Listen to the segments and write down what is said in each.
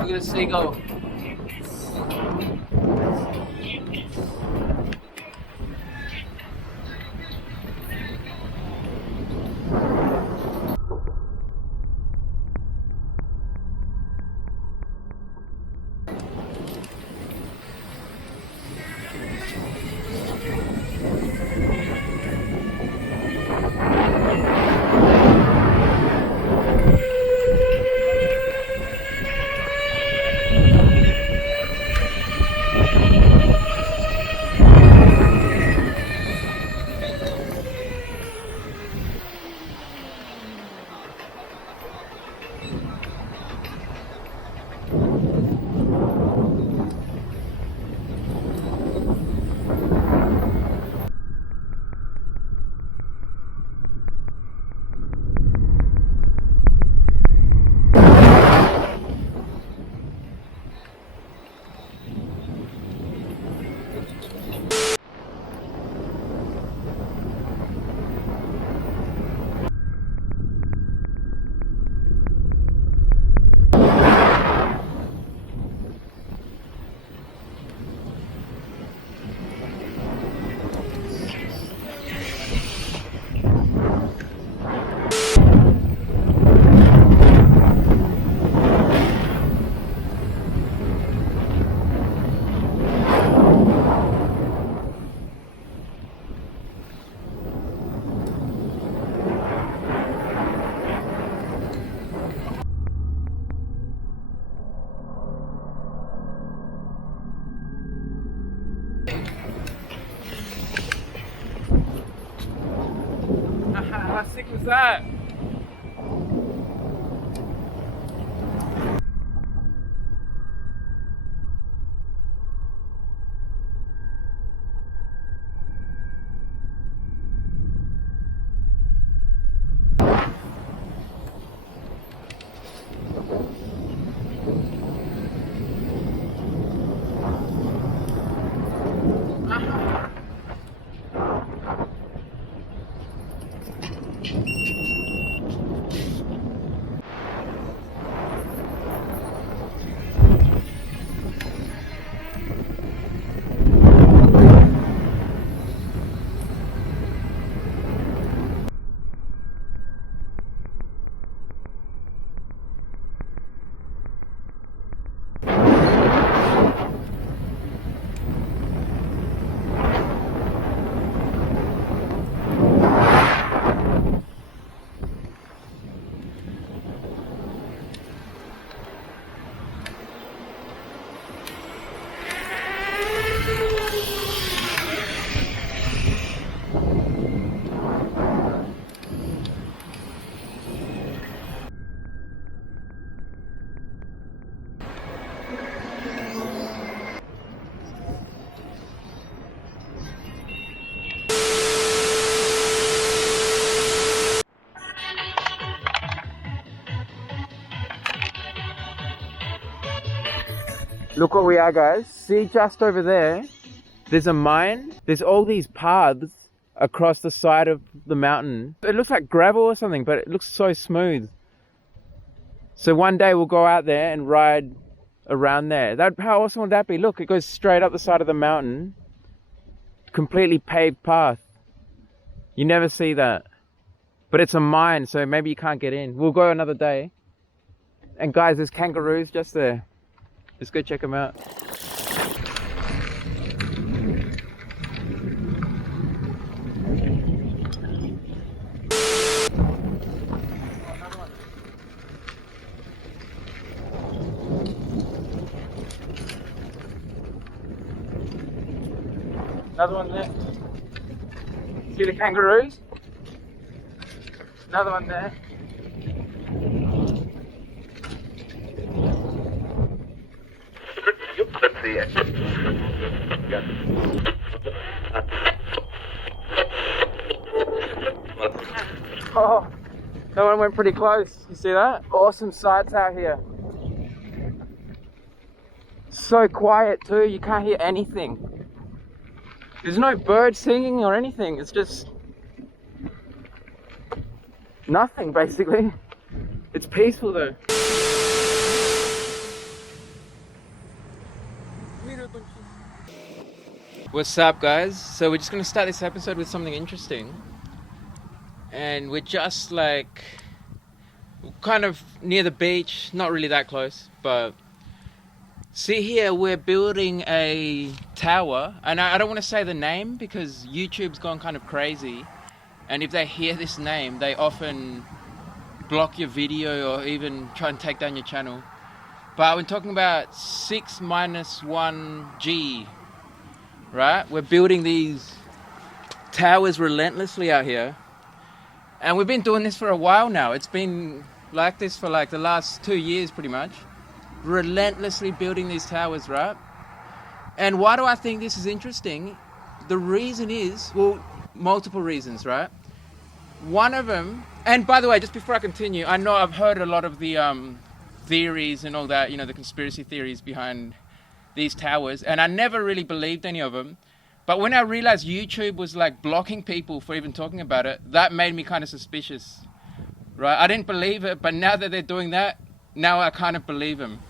Look at the seagull. How sick was that? Look where we are, guys. See, just over there, there's a mine. There's all these paths across the side of the mountain. It looks like gravel or something, but it looks so smooth. So one day we'll go out there and ride around there. How awesome would that be? Look, it goes straight up the side of the mountain. Completely paved path. You never see that. But it's a mine, so maybe you can't get in. We'll go another day. And guys, there's kangaroos just there. Let's go check them out. Another one there. See the kangaroos? Another one there. Oh, that one went pretty close. You see that? Awesome sights out here. So quiet too, you can't hear anything. There's no birds singing or anything, it's just nothing basically. It's peaceful though. What's up, guys? So we're just going to start this episode with something interesting. And we're just like kind of near the beach, not really that close, but see here, we're building a tower. And I don't want to say the name because YouTube's gone kind of crazy. And if they hear this name, they often block your video or even try and take down your channel. But we're talking about 6-1G, right? We're building these towers relentlessly out here. And we've been doing this for a while now. It's been like this for like the last 2 years pretty much. Relentlessly building these towers, right? And why do I think this is interesting? The reason is, well, multiple reasons, right? One of them, and by the way, just before I continue, I know I've heard a lot of the theories and all that, you know, the conspiracy theories behind these towers, and I never really believed any of them. But when I realized YouTube was like blocking people for even talking about it, that made me kind of suspicious, right? I didn't believe it, but now that they're doing that, now I kind of believe them.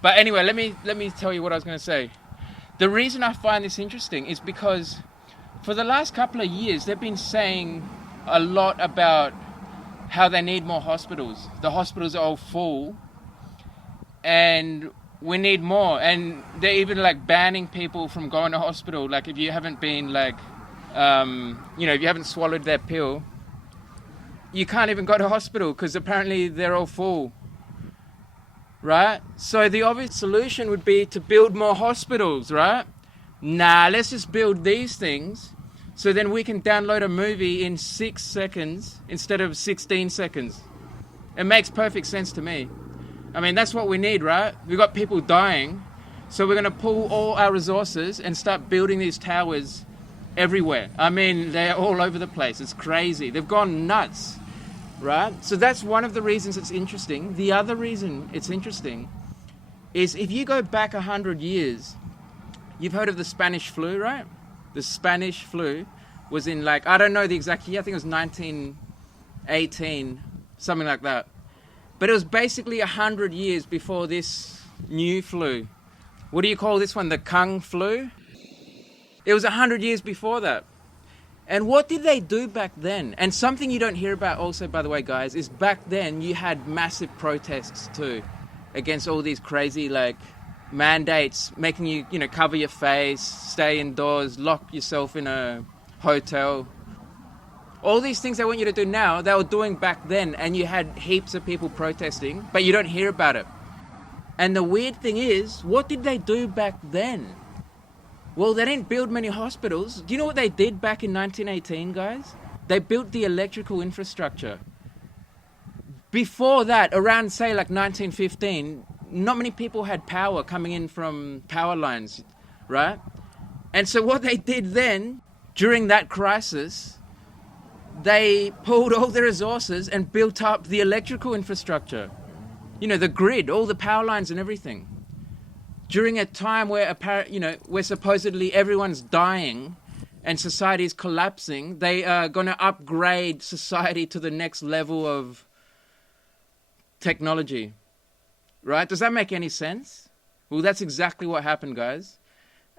But anyway, let me tell you what I was going to say. The reason I find this interesting is because for the last couple of years, they've been saying a lot about how they need more hospitals. The hospitals are all full and we need more. And they're even like banning people from going to hospital. Like if you haven't been like, you know, if you haven't swallowed their pill, you can't even go to hospital because apparently they're all full. Right? So the obvious solution would be to build more hospitals, right? Nah, let's just build these things so then we can download a movie in 6 seconds instead of 16 seconds. It makes perfect sense to me. I mean, that's what we need, right? We've got people dying, so we're going to pull all our resources and start building these towers everywhere. I mean, they're all over the place. It's crazy. They've gone nuts, right? So that's one of the reasons it's interesting. The other reason it's interesting is if you go back 100 years, you've heard of the Spanish flu, right? The Spanish flu was in like, I don't know the exact year, I think it was 1918, something like that. But it was basically 100 years before this new flu. What do you call this one? The Kung flu? It was 100 years before that. And what did they do back then? And something you don't hear about also, by the way, guys, is back then you had massive protests too against all these crazy like mandates making you, you know, cover your face, stay indoors, lock yourself in a hotel. All these things they want you to do now, they were doing back then, and you had heaps of people protesting, but you don't hear about it. And the weird thing is, what did they do back then? Well, they didn't build many hospitals. Do you know what they did back in 1918, guys? They built the electrical infrastructure. Before that, around, say, like 1915, not many people had power coming in from power lines, right? And so what they did then, during that crisis, they pulled all the resources and built up the electrical infrastructure. You know, the grid, all the power lines and everything. During a time where, you know, where supposedly everyone's dying and society is collapsing, they are going to upgrade society to the next level of technology. Right? Does that make any sense? Well, that's exactly what happened, guys.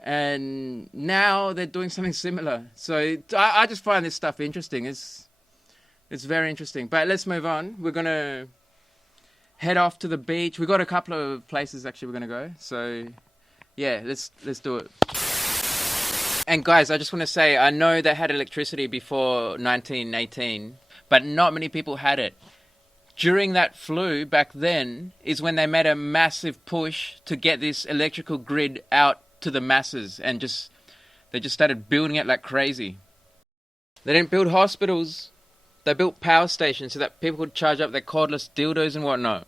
And now they're doing something similar. So I just find this stuff interesting. It's very interesting. But let's move on. We're going to head off to the beach. We've got a couple of places actually we're going to go. So yeah, let's do it. And guys, I just want to say, I know they had electricity before 1918, but not many people had it. During that flu back then is when they made a massive push to get this electrical grid out to the masses, and they just started building it like crazy. They didn't build hospitals, they built power stations so that people could charge up their cordless dildos and whatnot.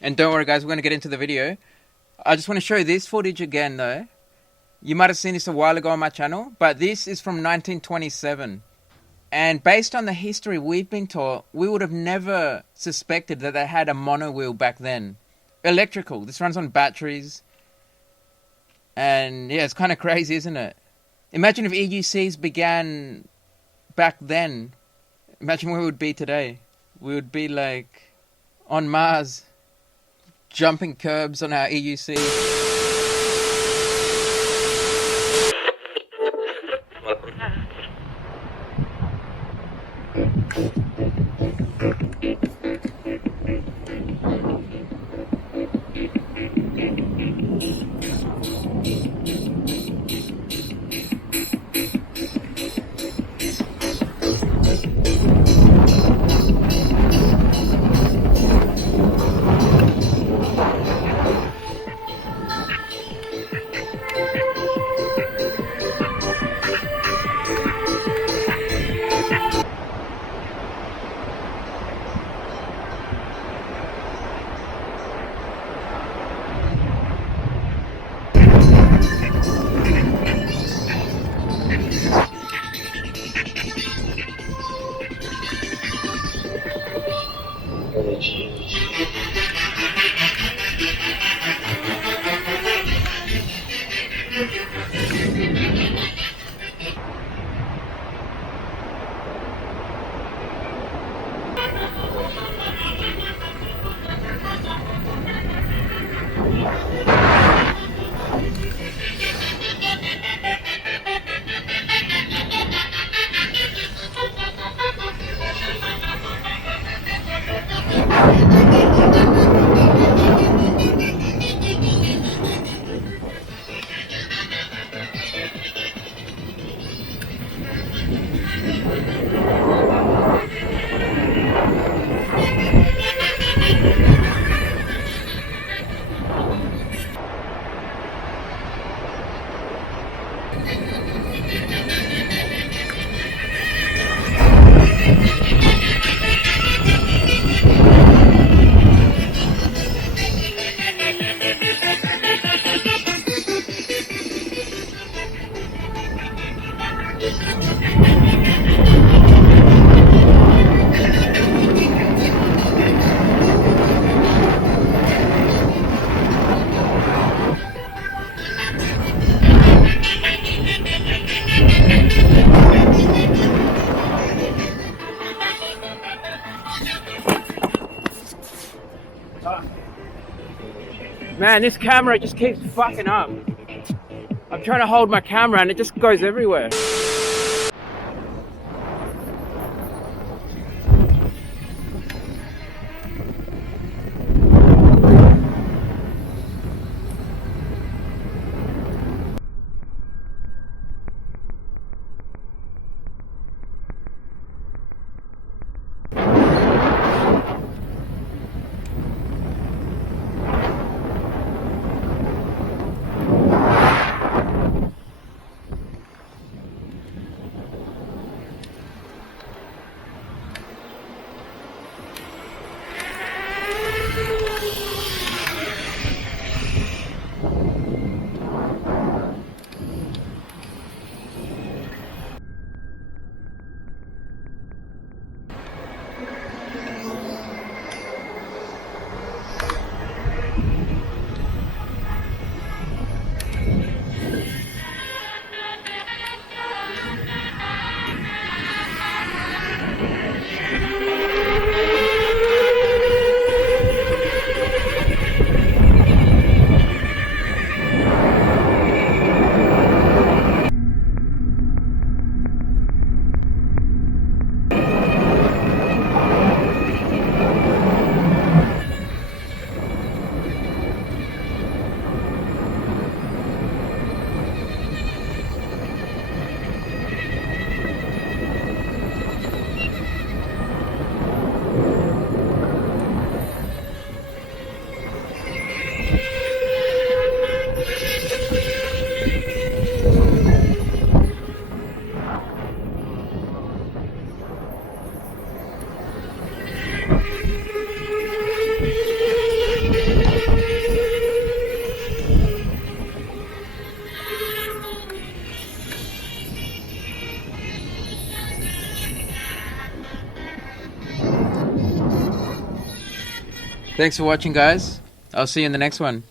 And don't worry guys, we're going to get into the video. I just want to show you this footage again though. You might have seen this a while ago on my channel, but this is from 1927. And based on the history we've been taught, we would have never suspected that they had a monowheel back then. Electrical. This runs on batteries. And yeah, it's kind of crazy, isn't it? Imagine if EUCs began back then. Imagine where we would be today. We would be like on Mars. jumping curbs on our EUC. Man, this camera just keeps fucking up. I'm trying to hold my camera and it just goes everywhere. Thanks for watching, guys. I'll see you in the next one.